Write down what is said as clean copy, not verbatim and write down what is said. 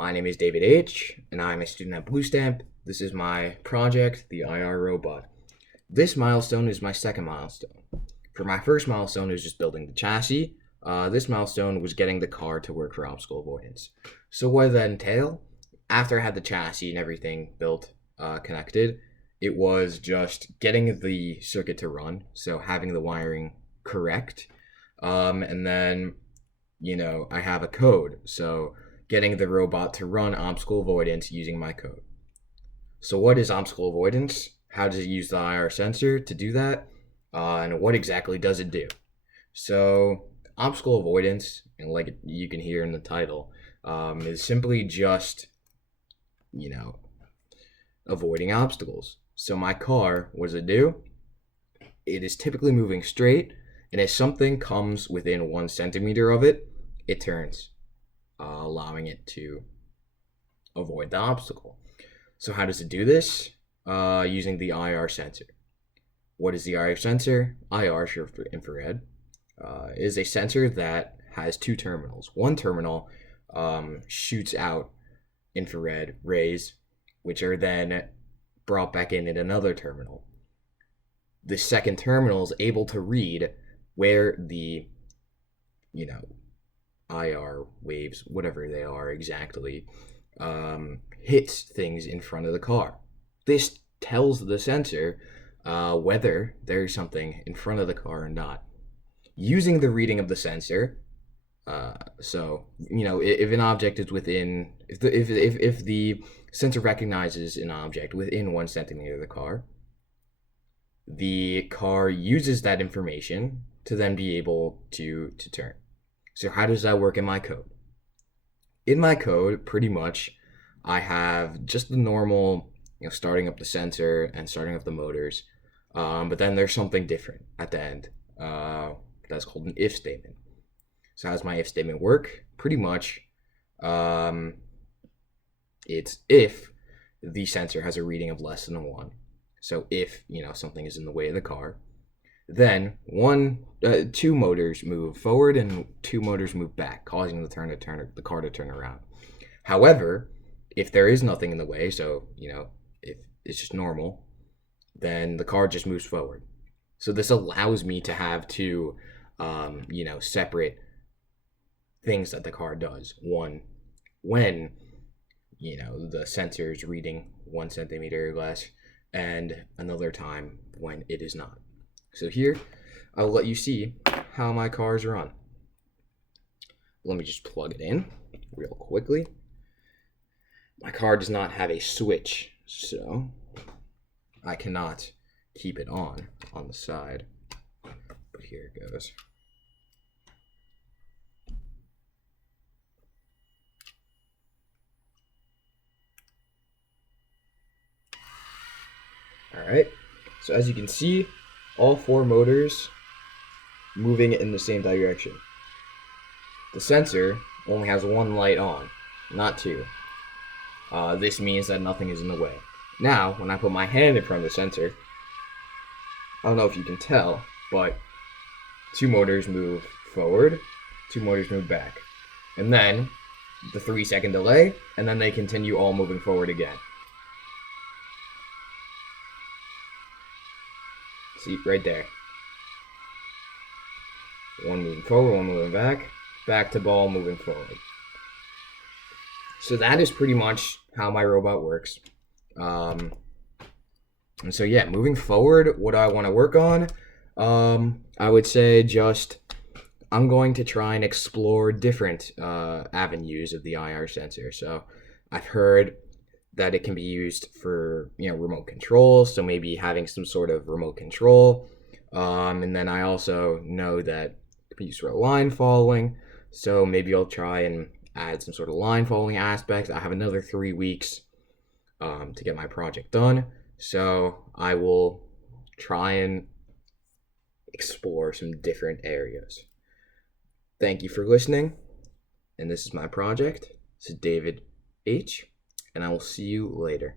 My name is David H, and I'm a student at Blue Stamp. This is my project, the IR robot. This milestone is my second milestone. For my first milestone, it was just building the chassis. This milestone was getting the car to work for obstacle avoidance. So what did that entail? After I had the chassis and everything built, connected, it was just getting the circuit to run, so having the wiring correct, and then, I have a code, so getting the robot to run obstacle avoidance using my code. So what is obstacle avoidance? How does it use the IR sensor to do that? And what exactly does it do? So obstacle avoidance, and like you can hear in the title, is simply just, avoiding obstacles. So my car, what does it do? It is typically moving straight, and if something comes within 1 centimeter of it, it turns, allowing it to avoid the obstacle. So how does it do this? Using the IR sensor. What is the IR sensor? IR, short for infrared, is a sensor that has 2 terminals. One terminal shoots out infrared rays, which are then brought back in another terminal. The second terminal is able to read where the, IR waves, whatever they are exactly, hits things in front of the car. This tells the sensor whether there's something in front of the car or not. Using the reading of the sensor, if an object is within, if the sensor recognizes an object within 1 centimeter of the car uses that information to then be able to turn. So how does that work in my code? In my code, pretty much, I have just the normal, starting up the sensor and starting up the motors, but then there's something different at the end. That's called an if statement. So how does my if statement work? Pretty much, it's if the sensor has a reading of less than a 1. So if, something is in the way of the car, then 2 motors move forward and 2 motors move back, causing the car to turn around. However, if there is nothing in the way, so, if it's just normal, then the car just moves forward. So this allows me to have 2, separate things that the car does. One, when, the sensor is reading 1 centimeter or less, and another time when it is not. So here, I'll let you see how my cars run. Let me just plug it in real quickly. My car does not have a switch, so I cannot keep it on the side. But here it goes. Alright, so as you can see, all 4 motors moving in the same direction. The sensor only has 1 light on, not 2. This means that nothing is in the way. Now, when I put my hand in front of the sensor, I don't know if you can tell, but 2 motors move forward, 2 motors move back. And then, the 3-second delay, and then they continue all moving forward again. See, right there. 1 moving forward, 1 moving back to ball moving forward. So that is pretty much how my robot works. And so yeah, moving forward, what I want to work on, I would say I'm going to try and explore different avenues of the IR sensor. So I've heard that it can be used for, remote control, so maybe having some sort of remote control. And then I also know that it can be used for line following, so maybe I'll try and add some sort of line following aspect. I have another 3 weeks to get my project done, so I will try and explore some different areas. Thank you for listening, and this is my project. This is David H, and I will see you later.